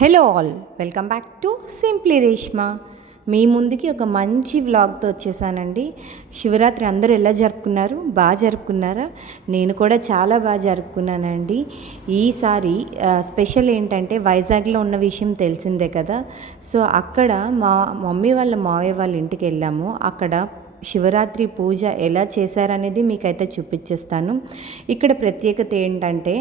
Hello all, welcome back to simply Reshma. మీ ముందుకి ఒక మంచి వ్లాగ్తో వచ్చేసానండి. శివరాత్రి అందరూ ఎలా జరుపుకున్నారు? బాగా జరుపుకున్నారా? నేను కూడా చాలా బాగా జరుపుకున్నానండి. ఈసారి స్పెషల్ ఏంటంటే వైజాగ్లో ఉన్న విషయం తెలిసిందే కదా. సో అక్కడ మా మమ్మీ వాళ్ళ మావయ్య వాళ్ళ ఇంటికి వెళ్ళాము. అక్కడ శివరాత్రి పూజ ఎలా చేశారనేది మీకైతే చూపించేస్తాను. ఇక్కడ ప్రత్యేకత ఏంటంటే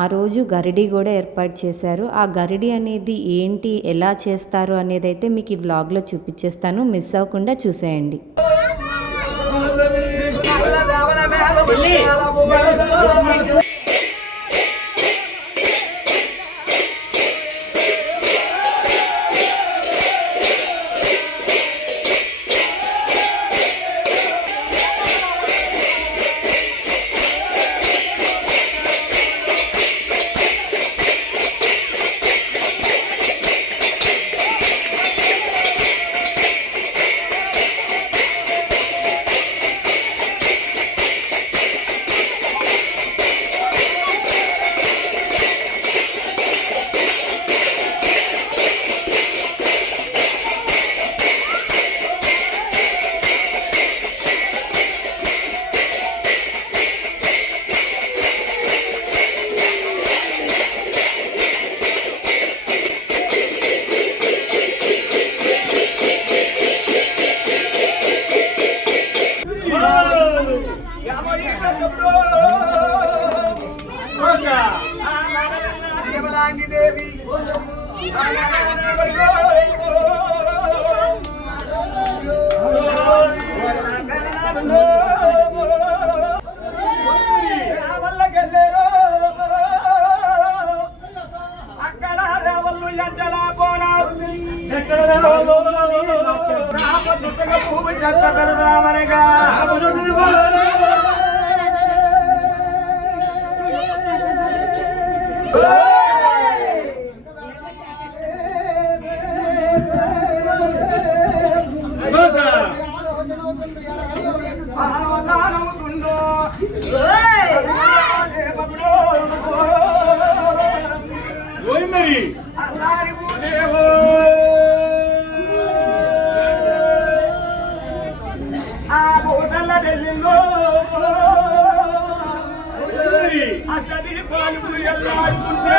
ఆ రోజు గరిడి కూడా ఏర్పాటు చేశారు. ఆ గరిడి అనేది ఏంటి, ఎలా చేస్తారు అనేది అయితే మీకు ఈ వ్లాగ్లో చూపించేస్తాను. మిస్ అవ్వకుండా చూసేయండి. దేవి వల్లకెళ్ళారు. అక్కడ రేవళ్ళు ఎంజలా పోనారు. భూమి చెట్ల పెడదామనగా ఆ బోటల్ల ఢిల్లీలో అసలు పాలు ఎల్లాడుతుంటే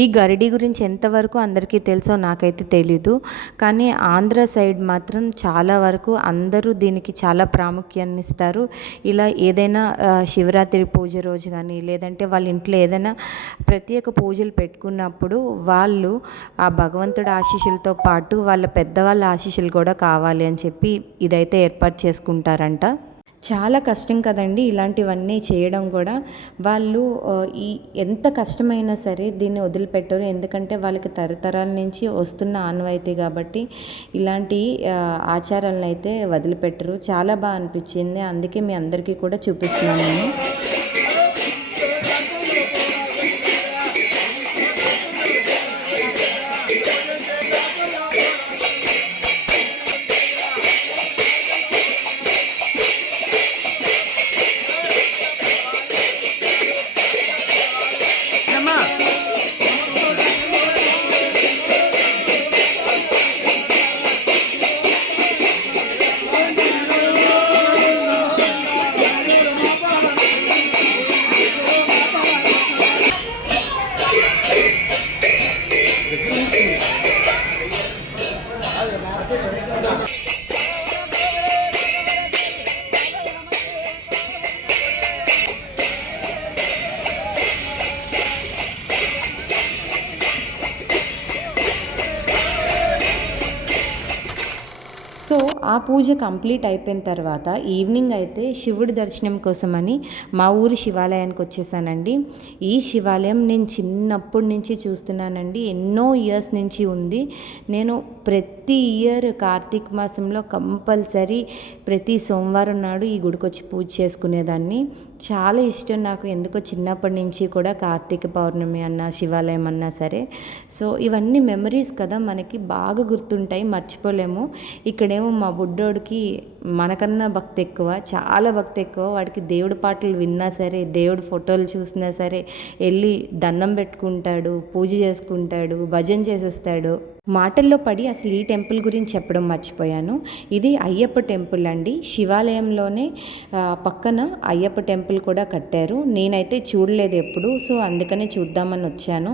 ఈ గరిడి గురించి ఎంతవరకు అందరికీ తెలుసో నాకైతే తెలీదు, కానీ ఆంధ్ర సైడ్ మాత్రం చాలా వరకు అందరూ దీనికి చాలా ప్రాముఖ్యాన్ని ఇస్తారు. ఇలా ఏదైనా శివరాత్రి పూజ రోజు కానీ లేదంటే వాళ్ళ ఇంట్లో ఏదైనా ప్రత్యేక పూజలు పెట్టుకున్నప్పుడు వాళ్ళు ఆ భగవంతుడి ఆశీస్సులతో పాటు వాళ్ళ పెద్దవాళ్ళ ఆశీస్సులు కూడా కావాలి అని చెప్పి ఇదైతే ఏర్పాటు చేసుకుంటారంట. చాలా కష్టం కదండి ఇలాంటివన్నీ చేయడం కూడా. వాళ్ళు ఈ ఎంత కష్టమైనా సరే దీన్ని వదిలిపెట్టరు. ఎందుకంటే వాళ్ళకి తరతరాల నుంచి వస్తున్న ఆనవాయితీ కాబట్టి ఇలాంటి ఆచారాలను అయితే వదిలిపెట్టరు. చాలా బాగా అనిపించింది, అందుకే మీ అందరికీ కూడా చూపిస్తున్నాను నేను. సో ఆ పూజ కంప్లీట్ అయిపోయిన తర్వాత ఈవినింగ్ అయితే శివుడి దర్శనం కోసమని మా ఊరి శివాలయానికి వచ్చేసానండి. ఈ శివాలయం నేను చిన్నప్పటి నుంచి చూస్తున్నానండి, ఎన్నో ఇయర్స్ నుంచి ఉంది. నేను ప్రతి ఇయర్ కార్తీక మాసంలో కంపల్సరీ ప్రతి సోమవారం నాడు ఈ గుడికి వచ్చి పూజ చేసుకునేదాన్ని. చాలా ఇష్టం నాకు, ఎందుకో చిన్నప్పటి నుంచి కూడా కార్తీక పౌర్ణమి అన్నా శివాలయం అన్నా సరే. సో ఇవన్నీ మెమరీస్ కదా, మనకి బాగా గుర్తుంటాయి, మర్చిపోలేము. ఇక్కడేమో మా బుడ్డోడికి మనకన్నా భక్తి ఎక్కువ, చాలా భక్తి ఎక్కువ. వాడికి దేవుడి పాటలు విన్నా సరే, దేవుడి ఫోటోలు చూసినా సరే వెళ్ళి దండం పెట్టుకుంటాడు, పూజ చేసుకుంటాడు, భజన చేసేస్తాడు. మాటల్లో పడి అసలు ఈ టెంపుల్ గురించి చెప్పడం మర్చిపోయాను. ఇది అయ్యప్ప టెంపుల్ అండి. శివాలయంలోనే పక్కన అయ్యప్ప టెంపుల్ కూడా కట్టారు. నేనైతే చూడలేదు ఎప్పుడు, సో అందుకనే చూద్దామని వచ్చాను.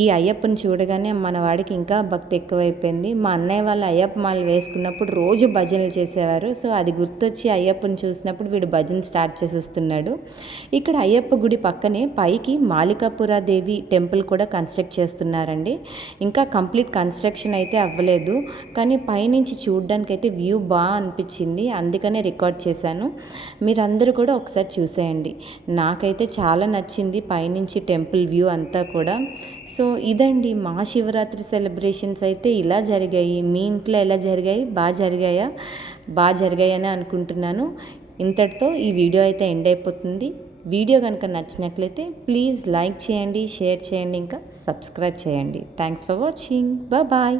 ఈ అయ్యప్పని చూడగానే మన వాడికి ఇంకా భక్తి ఎక్కువైపోయింది. మా అన్నయ్య వాళ్ళు అయ్యప్ప మాల వేసుకున్నప్పుడు రోజు భజనలు చేసేవారు. సో అది గుర్తొచ్చి అయ్యప్పని చూసినప్పుడు వీడు భజన స్టార్ట్ చేసేస్తున్నాడు. ఇక్కడ అయ్యప్ప గుడి పక్కనే పైకి మాలికాపురాదేవి టెంపుల్ కూడా కన్స్ట్రక్ట్ చేస్తున్నారండి. ఇంకా కంప్లీట్ కన్స్ట్రక్షన్ అయితే అవ్వలేదు, కానీ పైనుంచి చూడడానికి అయితే వ్యూ బాగా అనిపించింది, అందుకనే రికార్డ్ చేశాను. మీరందరూ కూడా ఒకసారి చూసేయండి. నాకైతే చాలా నచ్చింది పైనుంచి టెంపుల్ వ్యూ అంతా కూడా. సో ఇదండి మా శివరాత్రి సెలబ్రేషన్స్ అయితే ఇలా జరిగాయి. మీ ఇంట్లో ఎలా జరిగాయి? బాగా జరిగాయని అనుకుంటున్నాను. ఇంతటితో ఈ వీడియో అయితే ఎండ్ అయిపోతుంది. వీడియో కనుక నచ్చినట్లయితే ప్లీజ్ లైక్ చేయండి, షేర్ చేయండి, ఇంకా సబ్స్క్రైబ్ చేయండి. Thanks for watching. బాయ్.